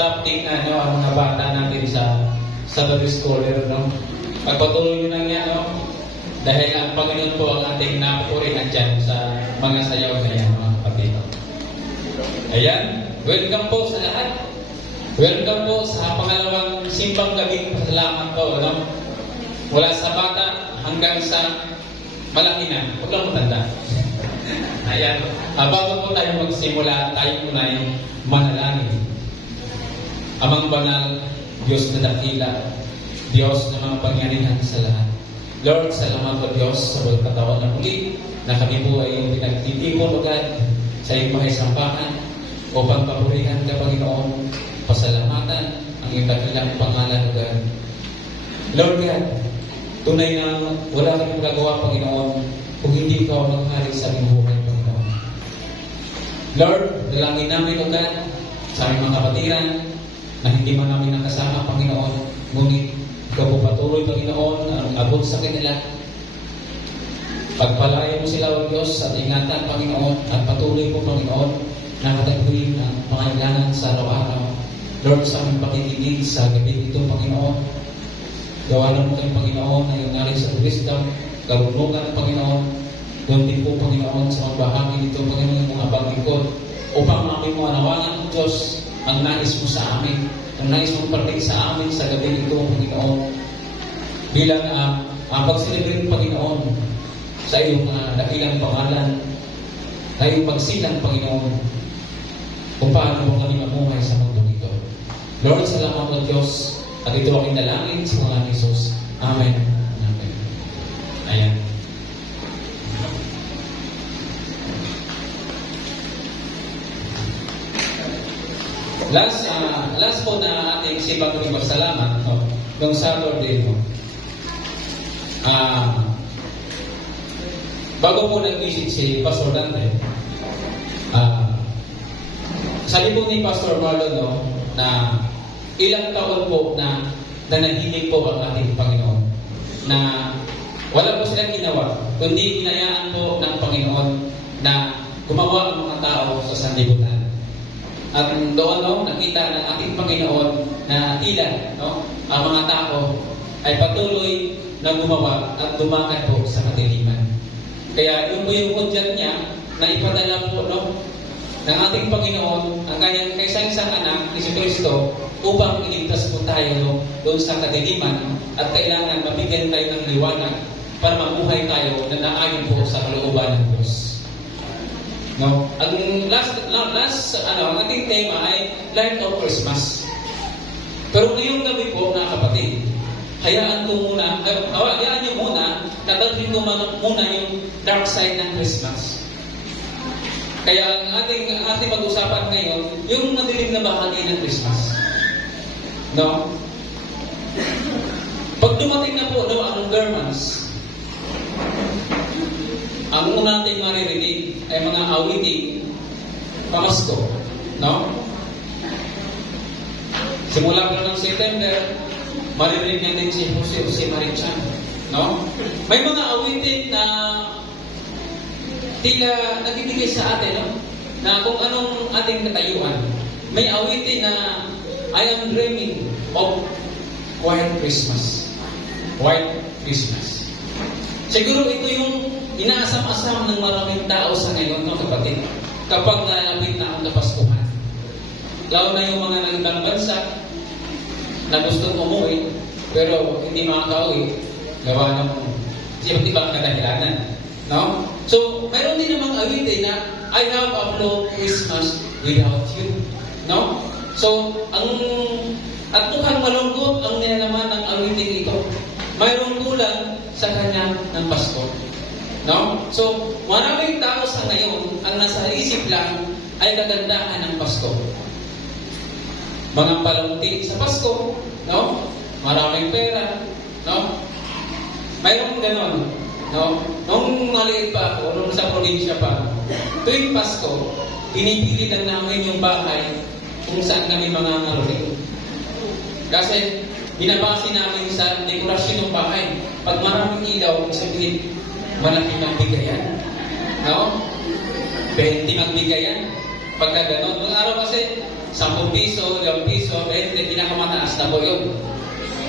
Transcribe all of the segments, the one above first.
Masarap tingnan nyo ang mga bata natin sa baby scholar, no? Pagpatuloy nyo lang yan, no? Dahil ang Panginoon po ang ating napupuri nandyan sa mga sayaw na yan, mga kapatid. Ayan, welcome po sa lahat. Welcome po sa pangalawang simbang gabing pasalamat po, no? Mula sa bata hanggang sa malaki na. Huwag lang matanda. Ayan. Bago po tayo magsimula, tayo muna yung manalangin. Amang banal, Diyos na dakila, Diyos na mga pangyarihan sa lahat. Lord, salamat po Diyos sa pagkataon na muli na kami po ay pinagtitipon agad sa iyong mga sambahan upang papurihan ka, Panginoon, pasalamatan ang iyong dakilang pangalan agad. Lord God, tunay na wala kami magagawa, Panginoon, kung hindi ka maghari sa aming buhay, Panginoon. Lord, dalangin namin agad sa aming mga kapatiran na hindi man namin nakasama, Panginoon, ngunit ikaw po patuloy, Panginoon, ang abot sa kanila. Pagpalayan mo sila, O Diyos, at ingatan, Panginoon, at patuloy po, Panginoon, na kataguhin ang pangailangan sa araw-araw. Lord, sa aming pakikinig sa gabi ito, Panginoon, gawalan mo kayong Panginoon na yung nari sa wisdom, karunungan, Panginoon, doon din po, Panginoon, sa magbahagi nito, Panginoon, yung mga paglingkod, upang aming mo anawangan, Diyos, ang nais mo sa amin, ang nais mong parating sa amin sa gabi ito, Panginoon, bilang pag-celebrate, Panginoon, sa iyong dakilang pangalan, sa iyong pagsilang, Panginoon, kung paano mo kami mamuhay sa mundo ito. Lord, salamat po Diyos, at ito aking dalangin sa mga ni Jesus. Amen. Amen. Ayan. Last po na ating sibang pasalamat, no? Noong Saturday, no? Bago po nag-visit si Pastor Dante, sabi po ni Pastor Marlon, no, na ilang taon po na nanahimik po ang ating Panginoon, na wala po silang ginawa, kundi hinayaan po ng Panginoon na gumawa ang mga tao sa sanlibutan. At doon, no, nakita ng ating Panginoon na tila, no, ang mga tao ay patuloy na gumawa at dumakat po sa kadiliman. Kaya yun po yung hudyat niya na ipadala po, no, ng ating Panginoon ang kanyang kaisa-isang anak, Jesu Cristo, upang iligtas po tayo, no, doon sa kadiliman at kailangan mabigyan tayo ng liwanag para mabuhay tayo na naayon po sa kalooban ng Diyos. No? Ang ang ating tema ay Light of Christmas. Pero ngayong gabi po, mga kapatid, hayaan niyo muna, natalhin ko muna yung dark side ng Christmas. Kaya ang ating pag-usapan ngayon, yung madilim na bahagi ng Christmas. No? Pag dumating na po, no, ang Germans, ang una natin maririnig ay mga awiting pamasko, no? Simula pa ng September, maririnig natin si Jose Marichan, no? May mga awiting na tila nagbibigay sa atin, no? Na kung anong ating katayuan. May awiting na I am dreaming of White Christmas. White Christmas. Siguro ito yung inaasam-asam ng maraming tao sa ngayon, no, kapatid, kapag nalapit na ang Kapaskuhan. Lalo na yung mga nagibang bansa na gustong umuwi, pero hindi makakauwi, gawa ng iba't ibang kadahilanan. No? So, mayroon din namang awitin na I have a blue Christmas without you. No? So, at mukhang malungkot ang nilalaman ng awitin ito. Mayroong kulang sa kanya ng Pasko. No? So, maraming tao sa ngayon, ang nasa isip lang ay kagandahan ng Pasko. Mga palunti sa Pasko, no? Maraming pera, no? Mayroong ganon, no? Nung maliit pa ako, nung sa probinsya pa, tuwing Pasko, pinipili lang namin yung bahay kung saan kami mga marunong. Kasi binabase namin sa dekorasyon ng bahay. Pag maraming ilaw, sabihin, malaki magbigayan. No? 20 magbigayan. Pagka ganon. Noong araw kasi, 10 piso, 2 piso, yun.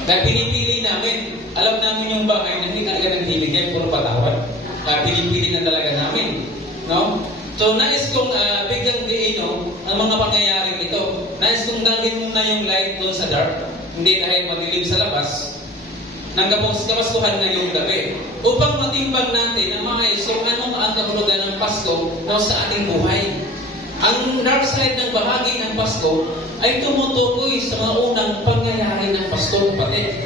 Kaya pinipili namin. Alam namin yung bagay na hindi talaga nagbibigay, puro patawad. Kaya pinipili na talaga namin. No? So, nais kong biglang diino ang mga pangyayaring ito. Nais kong dalhin mo na yung light doon sa dark. Hindi dahil madilim sa labas. Nang kapaskuhan ngayong gabi. Upang matimbang natin ang mga iso, anong ang kahulugan ng Pasko no, sa ating buhay. Ang dark side ng bahagi ng Pasko ay tumutukoy sa mga unang pangyayari ng Pasko, kapatid.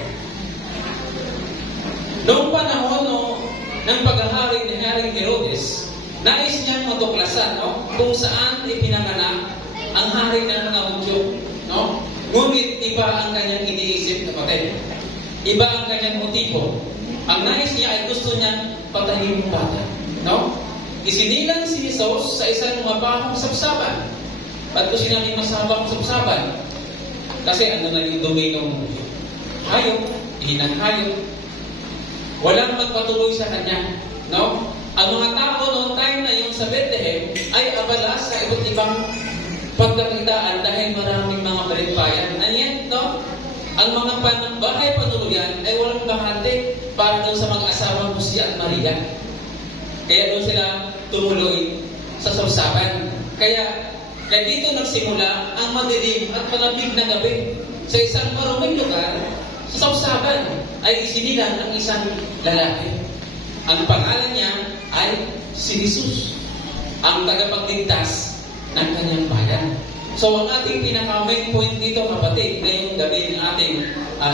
Noong panahon ng paghahari ni Haring Herodes, nais niyang matuklasan kung saan ipinanganak ang hari ng mga Hudyo. No? Ngunit iba ang kanyang iniisip, kapatid. Iba ang kanyang motibo. Ang nais niya ay gusto niyang patayin ng bata. No? Isinilang si Jesus sa isang mabahong sapsaban. Ba't ko sinabing masabang sapsaban? Kasi ano na yung dominong hayop, hinang hayop. Walang magpatuloy sa kanya. No? Ang mga tao noong time na yun sa Bethlehem ay abala sa iba't ibang pagkakitaan dahil maraming mga balikbayan. And yet, no? Ang mga bahay panuluyan ay walang bahante para doon sa mag-asawang Jose at Maria. Kaya doon sila tumuloy sa sapsaban. Kaya dito nagsimula ang madilim at malamig na gabi. Sa isang maruming lugar, sa sapsaban ay isinilang ang isang lalaki. Ang pangalan niya ay si Jesus, ang tagapagligtas ng kanyang bayan. So ang ating pinaka-main point dito, kapatid, ngayong gabi ng ating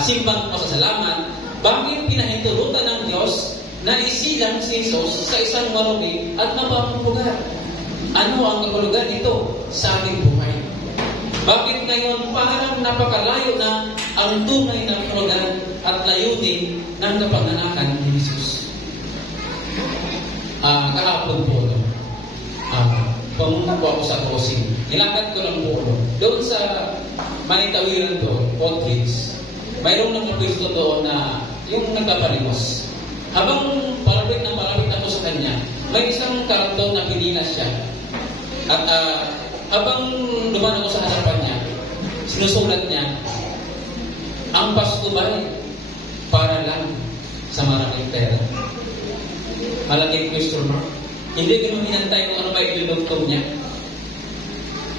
simbang pasasalamat, bakit pinahintulutan ng Diyos na isilang si Jesus sa isang marumi at mababang lugar? Ano ang kahulugan nito sa ating buhay? Bakit ngayon parang napakalayo na ang tunay na kahulugan at layunin ng kapanganakan ni Jesus? Kahapon po, pumunta po ako sa crossing. Nilakad ko lang po doon sa Manitawiran doon, Podrix. Mayroong nakapwisto doon na yung nagpapalimos. Habang palapit ako sa kanya, may isang karton na pinilas siya. At habang dumaan ako sa harapan niya, sinusulat niya, ang Pasko ba'y para lang sa maraming pera? Malaking question mark. Hindi ganun hinantay kung ano ba idudugtong niya.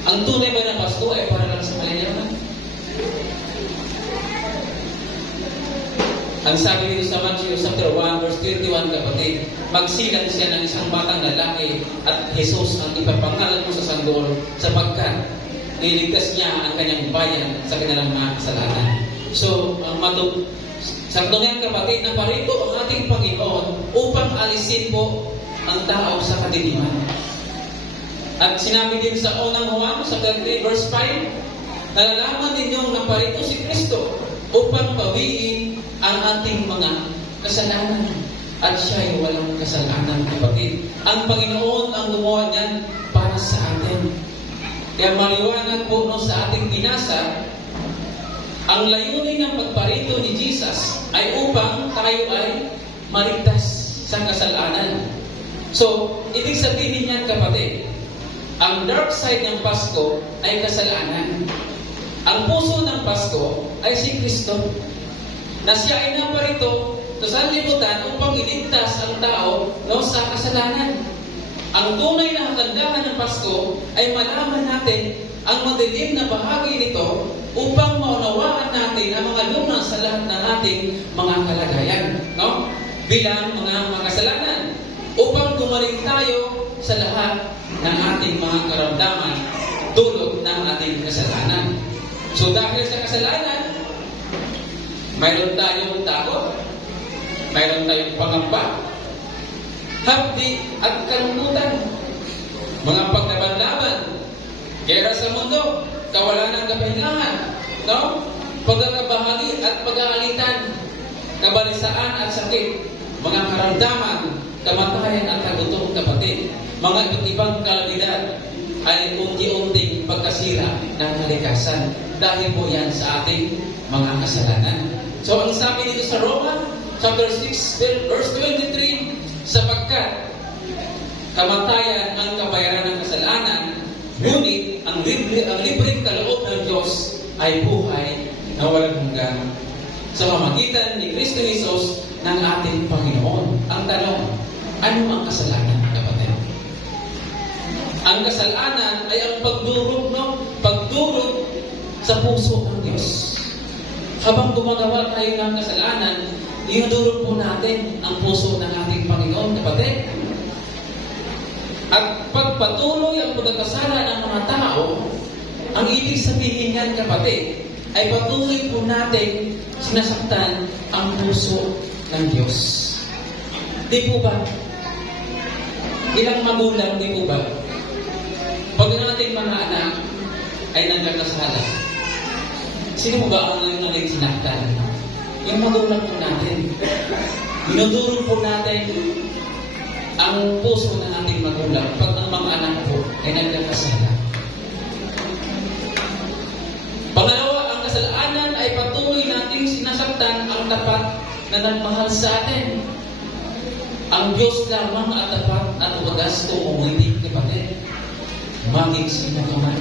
Ang tunay ba na Pasko ay para lang sa kalinawan? Ang sabi dito sa Matthew chapter 1 verse 21, kapatid, magsilang siya ng isang batang lalaki at Jesus ang ipapangalan mo sa sanggol sapagkat niligtas niya ang kanyang bayan sa kanilang mga kasalanan. So, sa tunay kapatid, naparito ang ating Panginoon upang alisin po ang tao sa kadiliman. At sinabi din sa unang Juan, sa 3 verse 5, nalalaman ninyong naparito si Kristo upang pawiin ang ating mga kasalanan. At siya'y walang kasalanan, kapatid. Ang Panginoon ang gumawa niyan para sa atin. Kaya maliwanag po sa ating binasa, ang layunin ng pagparito ni Jesus ay upang tayo ay maligtas sa kasalanan. So, ibig sabihin niyan, kapatid, ang dark side ng Pasko ay kasalanan. Ang puso ng Pasko ay si Kristo, na siya ay naparito sa sanlibutan upang iligtas ang tao sa kasalanan. Ang tunay na kagandahan ng Pasko ay malaman natin ang madilim na bahagi nito upang maunawaan natin ang mga lunas sa lahat ng ating mga kalagayan, bilang mga makasalanan, upang gumaling tayo sa lahat ng ating mga karamdaman dulot ng ating kasalanan. So dahil sa kasalanan, mayroon tayong takot, mayroon tayong pangamba, hapdi at kalungkutan, mga paglaban-laban, gera sa mundo, kawalan ng kapahingahan, pagkakabahagi at pag-aalitan, kabalisaan at sakit, mga karamdaman, kamatayan at kagutom, kapatid, mga iba't ibang kalamidad ay unti-unting pagkasira ng kalikasan dahil po yan sa ating mga kasalanan. So ang sabi dito sa Roma chapter 6 verse 23, sapagkat kamatayan ang kabayaran ng kasalanan, ngunit ang libreng kaloob ng Diyos ay buhay na walang hanggan sa pamamagitan ni Kristo Jesus ng ating Panginoon. Ang tanong, ano ang kasalanan, kapatid? Ang kasalanan ay ang pagdurog, no? Pagdurog sa puso ng Diyos. Habang gumagawa tayo ng kasalanan, inudurog po natin ang puso ng ating Panginoon, kapatid. At pagpatuloy ang pagkakasala ng mga tao, ang ibig sabihin yan, kapatid, ay patuloy po natin sinasaktan ang puso ng Diyos. Di po ba? Ilang magulang, di po ba? Pag ang ating mga anak ay nagkakasala, sino ba ang naging sinaktan? Yung magulang po natin. Dinudurog po natin ang puso ng ating magulang pag ang mga anak po ay nagkakasala. Pangalawa, ang kasalanan ay patuloy nating sinasaktan ang tapat na nagmahal sa atin. Ang Diyos lamang at tapat at wagas kung umitig, kapatid. Maging sino ka man.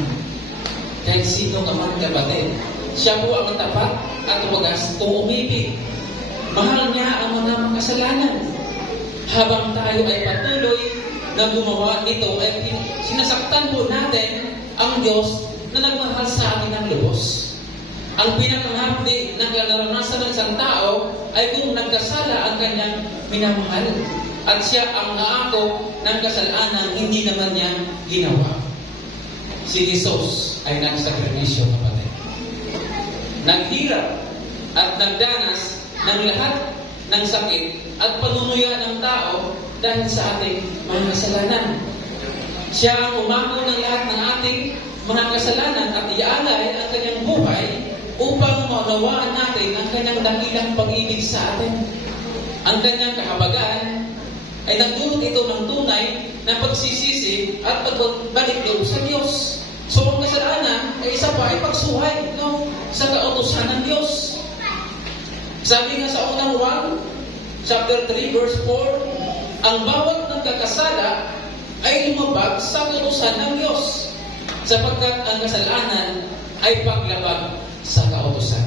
Kahit sino ka man, kapatid. Siya po ang tapat at wagas kung umibig. Mahal niya ang mga makasalanan. Habang tayo ay patuloy na gumawa nito, ay sinasaktan po natin ang Diyos na nagmahal sa atin ng lubos. Ang pinakamahapdi ng karanasan ng isang tao ay kung nagkasala ang kanyang minamahal. At siya ang naako ng kasalanan, hindi naman niya ginawa. Si Jesus ay nagsakripisyo, kapatid. Naghirap at nagdanas ng lahat ng sakit at panunuya ng tao dahil sa ating mga kasalanan. Siya ang umako ng lahat ng ating mga kasalanan at iaalay ang kanyang buhay upang maunawaan natin ang kanyang dakilang pag-ibig sa atin. Ang kanyang kahabagan ay nagdulot ito ng tunay na pagsisisi at pagbalik loob sa Diyos. So ang kasalanan ay isa pa ay pagsuhay, no? Sa kautusan ng Diyos. Sabi nga sa unang 1, chapter 3, verse 4, ang bawat nagkakasala ay lumabag sa kautusan ng Diyos, sapagkat ang kasalanan ay paglabag sa kautusan.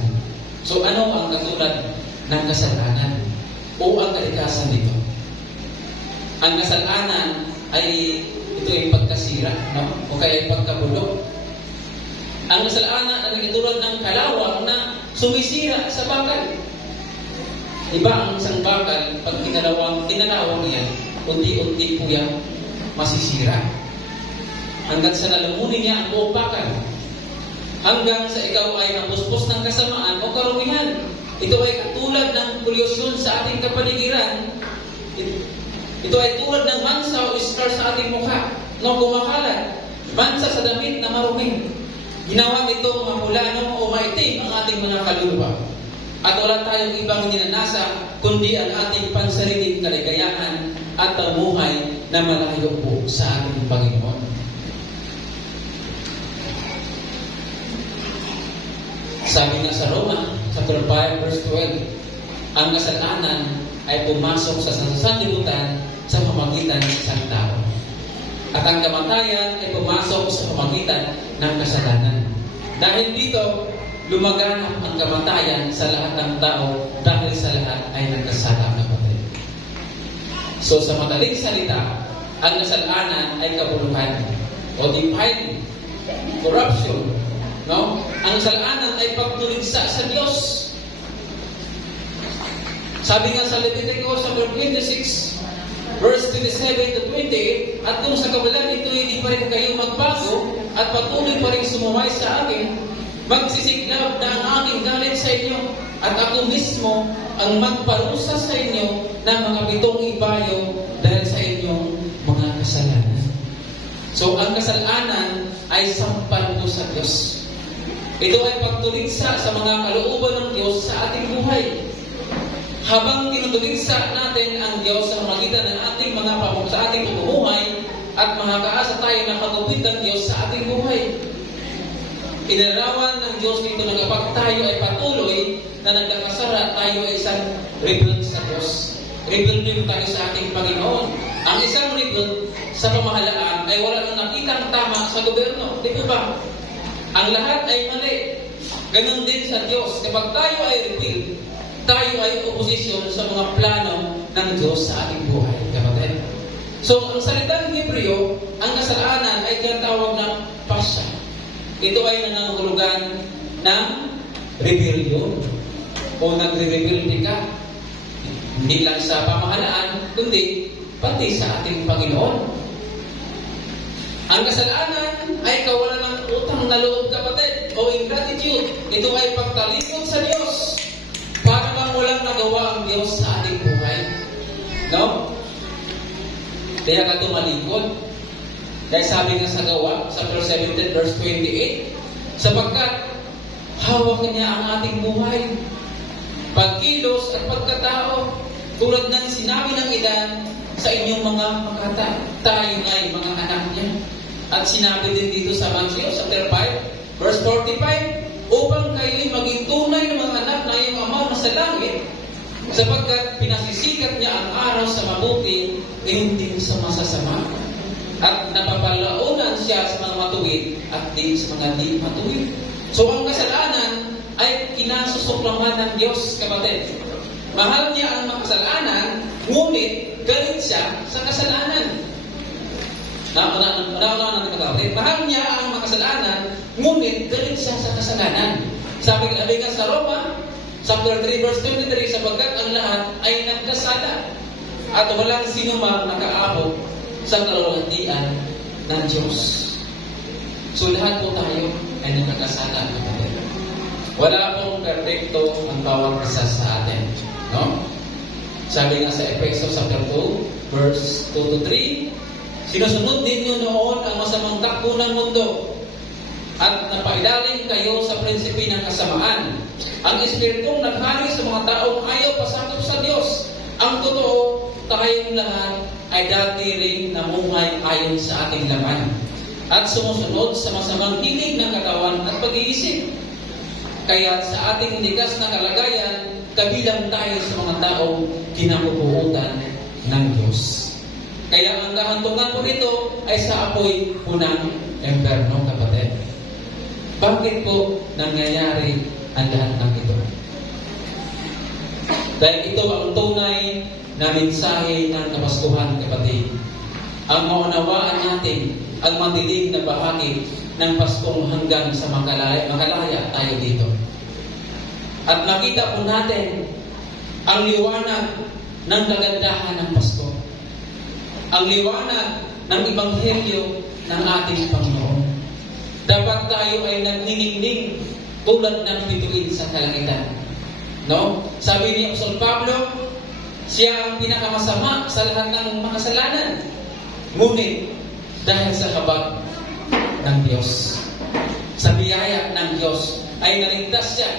So ano ang katulad ng kasalanan o ang kalikasan dito? Ang kasalanan ay ito ay pagkasira, no? O kaya pagkabulok. Ang kasalanan ay katulad ng kalawang na sumisira sa bakal. Diba ang isang bakal, pag tinalawang yan, unti-unti po yan masisira. Hanggang sa nalamunin niya ang buong bakal. Hanggang sa ikaw ay napuspos ng kasamaan o karumihan. Ito ay katulad ng polusyon sa ating kapaligiran. Ito ay tulad ng mansa o scar sa ating mukha. No, kumakalat. Mansa sa damit na marumi. Ginawa ito mapulano o maitim ang ating mga kaluluwa. At wala tayong ibang ninanasa kundi ang ating pansariling kaligayahan at tamuhay na malayo po sa ating Panginoon. Sabi nga sa Roma, chapter 5, verse 12, ang kasalanan ay pumasok sa sanlibutan sa pamamagitan ng isang tao. At ang kamatayan ay pumasok sa pamamagitan ng kasalanan. Dahil dito, lumaganap ang kamatayan sa lahat ng tao dahil sa lahat ay nagkasala, kapatid. So sa madaling salita, ang kasalanan ay kabuluhan o defiling, corruption. No? Ang kasalanan ay pagtuligsa sa Diyos. Sabi nga sa Leviticus chapter 26, verse 27 to 28, at kung sa kabilang ito hindi pa rin kayo magbago at patuloy pa rin sumuway sa akin, magsisiklab na ang aking galit sa inyo at ako mismo ang magparusa sa inyo ng mga pitong ibayo dahil sa inyong mga kasalanan. So ang kasalanan ay sampal po sa Diyos. Ito ay pagtuligsa sa mga kalooban ng Diyos sa ating buhay. Habang tinutuligsa natin ang Diyos sa pamamagitan ng ating sa ating pamumuhay at makakaasa tayo ng kagupit ng Diyos sa ating buhay. Inarawan ng Diyos dito na kapag tayo ay patuloy na nagkakasala, tayo ay isang rebel sa Diyos. Rebel din tayo sa ating Panginoon. Ang isang rebel sa pamahalaan ay wala nang nakitang tama sa gobyerno. Di ba? Ang lahat ay mali. Ganon din sa Diyos. Kapag tayo ay revealed, tayo ay oposisyon sa mga plano ng Diyos sa ating buhay, kapatid. So, ang salitang Hebreo, ang kasalanan ay tinatawag ng pasya. Ito ay nangangahulugan ng rebellion o nagre-rebelde ka. Hindi lang sa pamahalaan, kundi pati sa ating Panginoon. Ang kasalanan ay kawalan ng utang na loob, kapatid, o ingratitude. Ito ay pagtalikod sa Diyos para bang walang nagawa ang Diyos sa ating buhay. No? Kaya ka tumalikod. Dahil sabi nga sa Gawa, chapter 17, verse 28, sapagkat hawak niya ang ating buhay, pagkilos at pagkatao, tulad ng sinabi ng ilan sa inyong mga makata, tayo ay mga anak niya. At sinabi din dito sa Matthew, chapter 5, verse 45, upang kayo'y maging tunay na mga anak na iyong Ama na sa langit, sapagkat pinasisikat niya ang araw sa mabuti, hindi sa masasama. At napapalaunan siya sa mga matuwid at din sa mga di matuwid. So ang kasalanan ay kinasusuklaman ng Diyos, kapatid. Mahal niya ang makasalanan, ngunit galit siya sa kasalanan. Nauna natin kapatid. Mahal niya ang makasalanan, ngunit galit siya sa kasalanan. Sabi nga sa Roma, chapter 3, verse 23, sapagkat ang lahat ay nagkasala at walang sino mang nakaabot sa kalulatian ng Diyos. So lahat po tayo ay nagkakasala. Wala pong perfecto ang bawat isa sa atin. No? Sabi nga sa Efeso chapter 2, verse 2 to 3, sinusunod ninyo noon ang masamang takbo ng mundo at napailalim kayo sa prinsipi ng kasamaan. Ang espiritong naghari sa mga taong ayaw pasakop sa Diyos. Ang totoo, tayong lahat ay dati rin namuhay ayon sa ating laman at sumusunod sa masamang hilig ng katawan at pag-iisip. Kaya sa ating likas na kalagayan, kabilang tayo sa mga taong kinabubuutan ng Diyos. Kaya ang kahantungan po nito ay sa apoy punang emperno, kapatid. Bakit po nangyayari ang lahat ng ito? Dahil ito ang tunay na mensahe ng Kapaskuhan, kapatid. Ang maunawaan natin ang madilim na bahagi ng Paskong hanggang sa makalaya tayo dito. At makita po natin ang liwanag ng kagandahan ng Pasko. Ang liwanag ng Ebanghelyo ng ating Panginoon. Dapat tayo ay nagniningning tulad ng bituin sa kalangitan. No? Sabi ni Apostol Pablo, siya ang pinakamasama sa lahat ng makasalanan. Ngunit dahil sa habag ng Diyos, sa biyaya ng Diyos, ay naligtas siya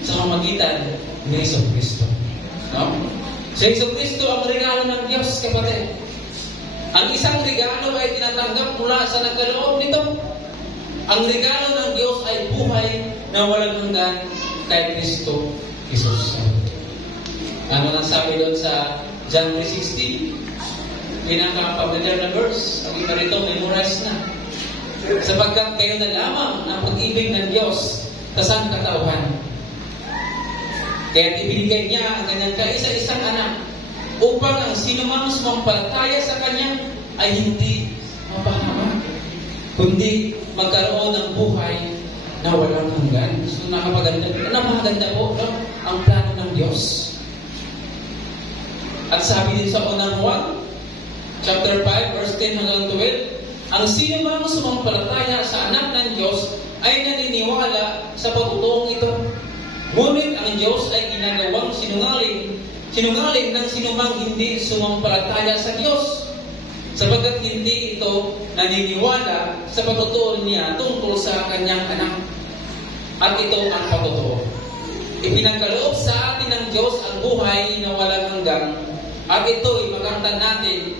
sa pamamagitan ni Jesucristo. No? Si Jesucristo ang regalo ng Diyos, kapatid. Ang isang regalo ay tinatanggap mula sa nagkaloob nito. Ang regalo ng Diyos ay buhay na walang hanggan kay Kristo Jesus. Ano nang sabi doon sa John 3:16? Pinaka-familiar na verse. Ang iba rito, memorize na. Sapagkat kayo na lamang ang pag-ibig ng Diyos sa sangkatauhan. Kaya ibinigay niya ang kanyang kaisa-isang anak upang ang sinumang sumampalataya sa kanya ay hindi mapahamak, kundi magkaroon ng buhay na walang hanggan. So napakaganda po, no? Ang plano ng Diyos. At sabi din sa unang Juan, chapter 5, verse 10 hanggang 12, ang sino mang sumampalataya sa anak ng Diyos ay naniniwala sa patutuong ito. Ngunit ang Diyos ay ginagawang sinungaling ng sinumang hindi sumampalataya sa Diyos, sapagkat hindi ito naniniwala sa patutuo niya tungkol sa kanyang anak. At ito ang patutuo. Ipinagkaloob sa atin ng Diyos ang buhay na walang hanggan, at ito'y makamtan natin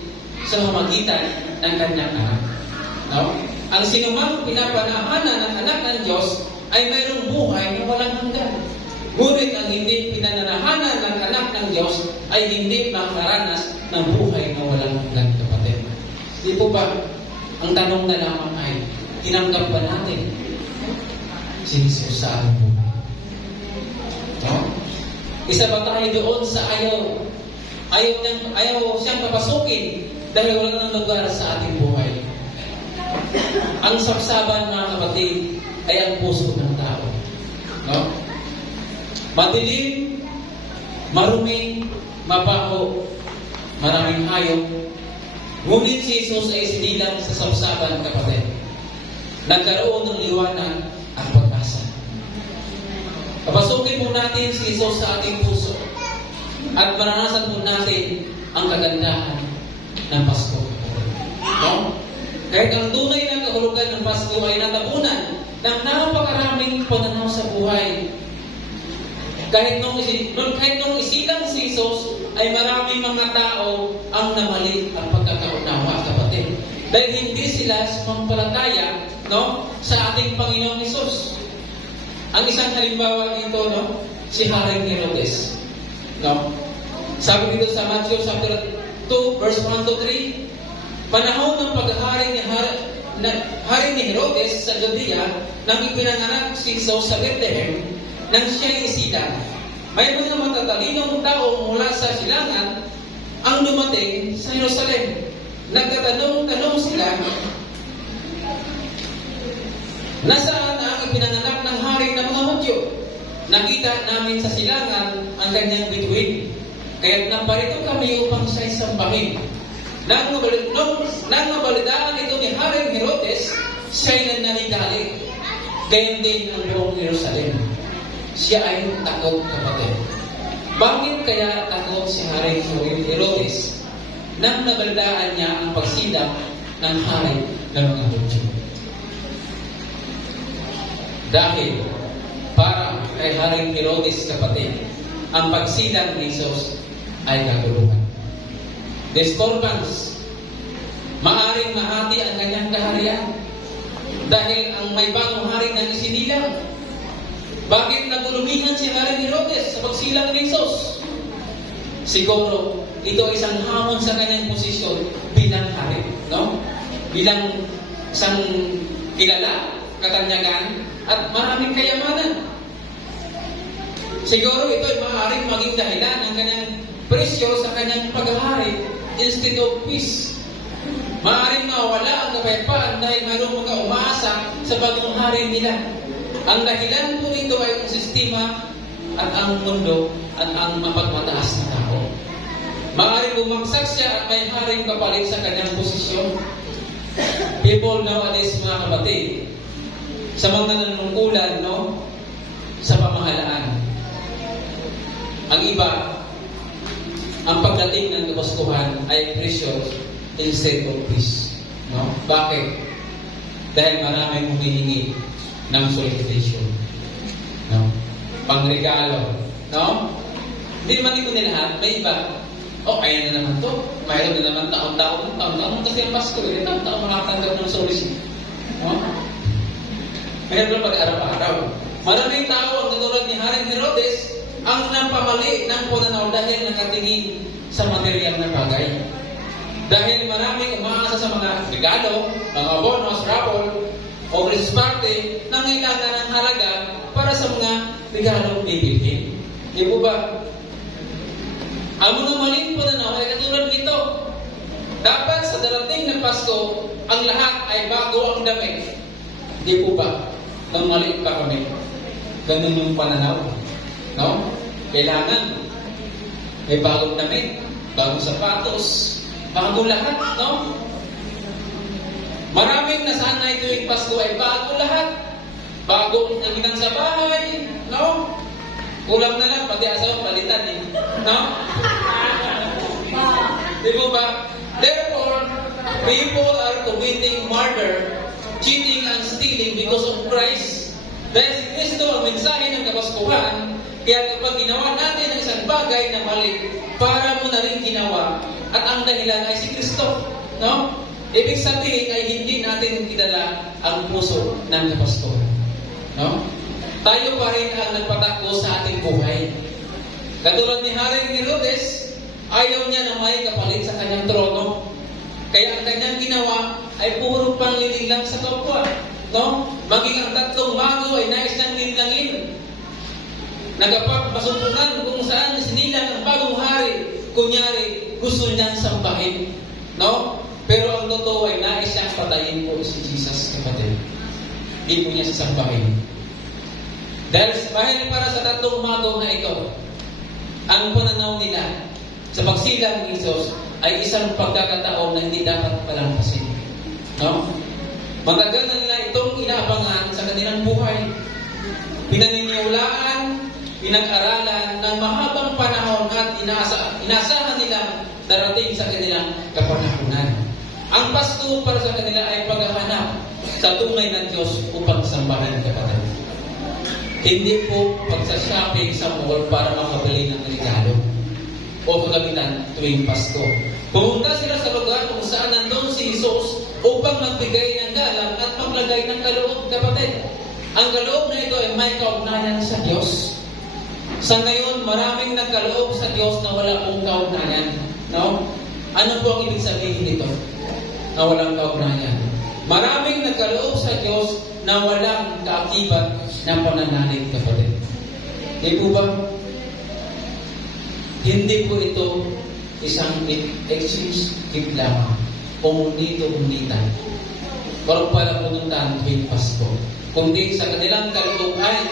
sa pamamagitan ng kanyang anak. No? Ang sinumang pinapanahanan ng anak ng Diyos ay mayroong buhay na walang hanggan. Ngunit ang hindi pinananahanan ng anak ng Diyos ay hindi makaranas ng buhay na walang hanggan, kapatid. Di po ba? Ang tanong na lamang ay, tinanggap ba natin si Jesus sa ating buhay? Isa pa tayo doon sa ayaw. Ayaw siyang papasukin dahil wala nang lugar sa ating buhay. Ang sapsaban, mga kapatid, ay ang puso ng tao. No? Madilim, marumi, mabaho, maraming hayop. Ngunit si Jesus ay sinilang sa sapsaban, kapatid. Nagkaroon ng liwanag at pag-asa. Papasukin po natin si Jesus sa ating puso at maranasan po natin ang kagandahan ng Pasko. No? Kahit ang tunay na kahulugan ng Pasko ay natabunan ng napakaraming pananaw sa buhay. Kahit nung isilang si Jesus, ay maraming mga tao ang namali ang pagkakaunawa, kapatid. Dahil hindi sila sumampalataya, no, sa ating Panginoong Hesus. Ang isang halimbawa dito, no, si Haring Herodes. No? Sabi dito sa Matthew chapter 2, verse 1 to 3, panahon ng paghahari ni Herodes sa Judea nang ipinanganak si Jesus sa Bethlehem nang siya'y isilang. May mga matatalinong tao mula sa silangan ang dumating sa Jerusalem. Nagtatanong-tanong sila, nasaan ang ipinanganak ng hari ng mga Hudyo? Nakita namin sa silangan ang kanyang bituin. Kaya't naparito kami upang siya'y sambahin. Nang mabalitaan ito ni Haring Herodes, siya'y nananigali. Gayon din ang buong Jerusalem. Siya ay takot, kapatid. Bakit kaya takot si Haring Herodes nang nabalitaan niya ang pagsilak ng hari ng mga Hudyo? Dahil para kay Haring Herodes, kapatid, ang pagsilang ni Jesus ay kaguluhan. Disturbance. Maaring mahati ang kanyang kaharian dahil ang may bagong hari na isinilang. Bakit nagulubihan si Haring Herodes sa pagsilang ni Jesus? Siguro, ito ay isang hamon sa kanyang posisyon bilang hari, no? Bilang isang kilala, katanyagan, at maraming kayamanan. Siguro ito ay maaaring maging dahilan ng kanyang presyo sa kanyang paghahari instead of peace. Maaaring mawala ang kapayapaan dahil mayroong mga umaasa sa bagong hari nila. Ang dahilan po nito ay ang sistema at ang mundo at ang mapagmataas na tao. Maaaring bumagsak siya at may haring kapalit sa kanyang posisyon. People nowadays, mga kapatid, sa mga nanunungkulan, no, sa pamahalaan. Ang iba, ang pagdating ng kapaskuhan ay pressure instead of peace. No? Bakit? Dahil maraming humihingi ng solicitation. No? Pangregalo. No? Hindi naman ito nilahat. May iba. Ayan na naman to. Mayroon na naman taon-taon. Kasi ang Pasko, taon-taon makatanggap ng solicitation. No? Mayroon na pag-araw-araw. Maraming tao ang katulad ni Haring Herodes ang napamali ng pananaw dahil nakatingin sa material na bagay. Dahil maraming umaasa sa mga regalo, mga bonus, raffle, o Christmas party na kailangan ng halaga para sa mga regalong bibilhin. Di po ba? Ang mga maling pananaw ay katulad nito. Dapat sa darating na Pasko, ang lahat ay bago ang damit. Di po ba? Nang maliit pa kami. Ganun yung pananaw. No? Kailangan may bagong damit, bagong sapatos, bagong lahat, no? Maraming nasanay tuwing Pasko ay bago lahat. Bagong nagitan sa bahay, no? Kulang na lang, pati asawa palitan eh. No? Di ba? Therefore, people are committing murder, cheating and stealing because of Christ. Dahil si Kristo ang mensahe ng Kapaskuhan, kaya kapag ginawa natin ang isang bagay na mali, para mo na rin ginawa, at ang dahilan ay si Kristo. No? Ibig sabihin ay hindi natin kilala ang puso ng Kapaskuhan. No? Tayo pa rin ang nagpatakbo sa ating buhay. Katulad ni Haring Herodes, ayaw niya na may kapalit sa kanyang trono. Kaya ang kanyang ginawa ay puro pangliling lang sa kapwa. No? Maging ang tatlong mago ay nais lang nilangin. nagpapasumpungan kung saan sinilang ang bagong hari. Kunyari, gusto niyang sambahin. No? Pero ang totoo ay nais siyang patayin po si Jesus, kapatid. Hindi po niya sasambahin. Dahil para sa tatlong umagaw na ito, ang pananaw nila sa pagsilang ni Jesus ay isang pagkakataon na hindi dapat palampasin. No? Matagal na nila itong inaabangan sa kanilang buhay. Pinaniniwalaan, pinag-aralan ng mahabang panahon at inasahan nila darating sa kanilang kapanahunan. Ang Pasko para sa kanila ay paghahanap sa tunay na Diyos upang sambahin, kapatid. Hindi po pagsashopping sa mall para makabili ng regalo o kagamitan tuwing Pasko. Pumunta sila sa lugar kung saan nandun si Jesus upang magbigay ng galang at maglagay ng kaloob, kapatid. Ang kaloob na ito ay may kaugnayan sa Diyos. Sa ngayon, maraming nagkaloob sa Diyos na wala pong kaugnayan. No? Ano po ang ibig sabihin nito? Na walang kaugnayan. Maraming nagkaloob sa Diyos na walang kaakibat ng pananalig, kapatid. Di po ba? Hindi po ito isang excuse gift lamang. Umunito-unitan. Parang pala pununtan tuwing Pasko. Kundi sa kanilang kaloob ay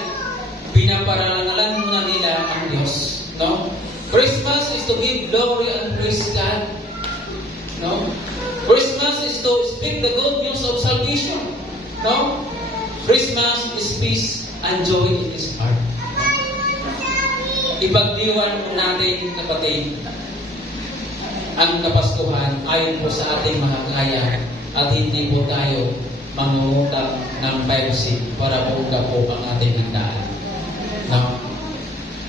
pinaparangalan na nila ang Diyos. No? Christmas is to give glory and praise God. No? Christmas is to speak the good news of salvation. No? Christmas is peace and joy in His heart. Ipagdiwan po natin, kapatid, ang Kapaskuhan ayon po sa ating mga kaya at hindi po tayo mangungutang ng piracy para buka po ang ating handaan. No?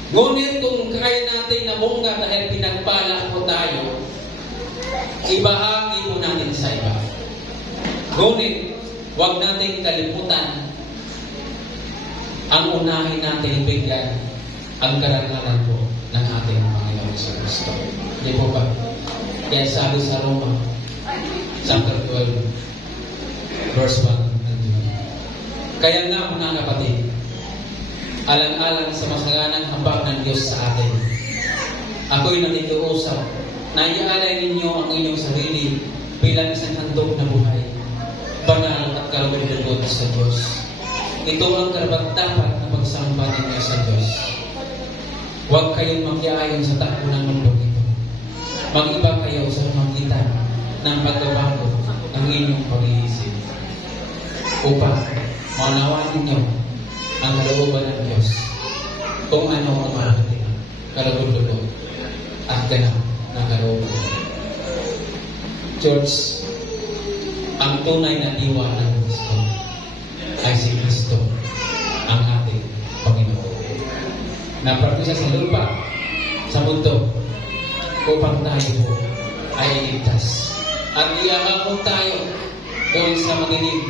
Ngunit kung kaya natin na bongga dahil pinagpala po tayo, ibahagi po natin sa iba. Ngunit, huwag natin kalimutan ang unahin natin bigyan ang karangalan po ng ating Panginoon sa Kristo. Di po ba? Yan sabi sa Roma, chapter 12, verse 1 and 2. Kaya nga, mga kapatid, alang-alang sa masaganang ambag ng Diyos sa atin, ako'y nakikiusap na iaalay ninyo ang inyong sarili bilang isang handog na buhay, banal at kalugod-lugod sa Diyos. Ito ang karapat-dapat na pagsamba ninyo sa Diyos. Huwag kayong magyayon sa takbo ng mundo ito. Mag-iba kayo sa pamagitan ng pagbabago ng inyong pag-iisip upang maunawaan ninyo ang kalooban ng Diyos kung ano ang marating kalugod-lugod at ganap ng kalooban. Church, ang tunay na diwa ng Kristo ay si Kristo, ang ating Panginoon. Napartisa sa lupa, sa mundo, upang tayo po ay iligtas. At iakakot tayo doon sa maginig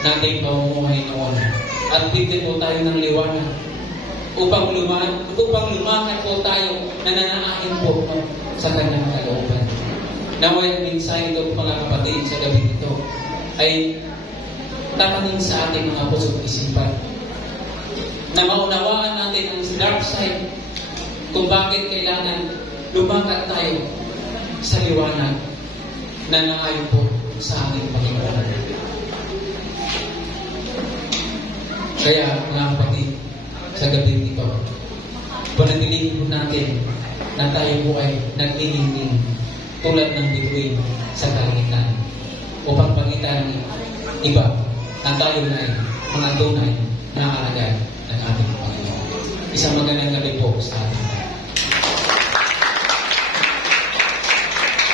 nating pamumuhay noon. At bigyan po tayo ng liwanag upang lumakat po tayo na nananahin po sa kanyang kalooban. Naway ang mensahe ito, mga kapatid, sa gabi ito ay tamanin sa ating mga puso't isipan na maunawaan natin ang dark side kung bakit kailangan lumakat tayo sa liwanag na naayon po sa ating Panginoon. Kaya, mga kapatid, sa gabi ito, panatilihin po natin na tayo po ay naglilingning tulad ng bituin sa kalangitan upang pangitan iba na tayo na ay mga tunay na alagad ng ating Panginoon. Isang magandang gabi po sa ating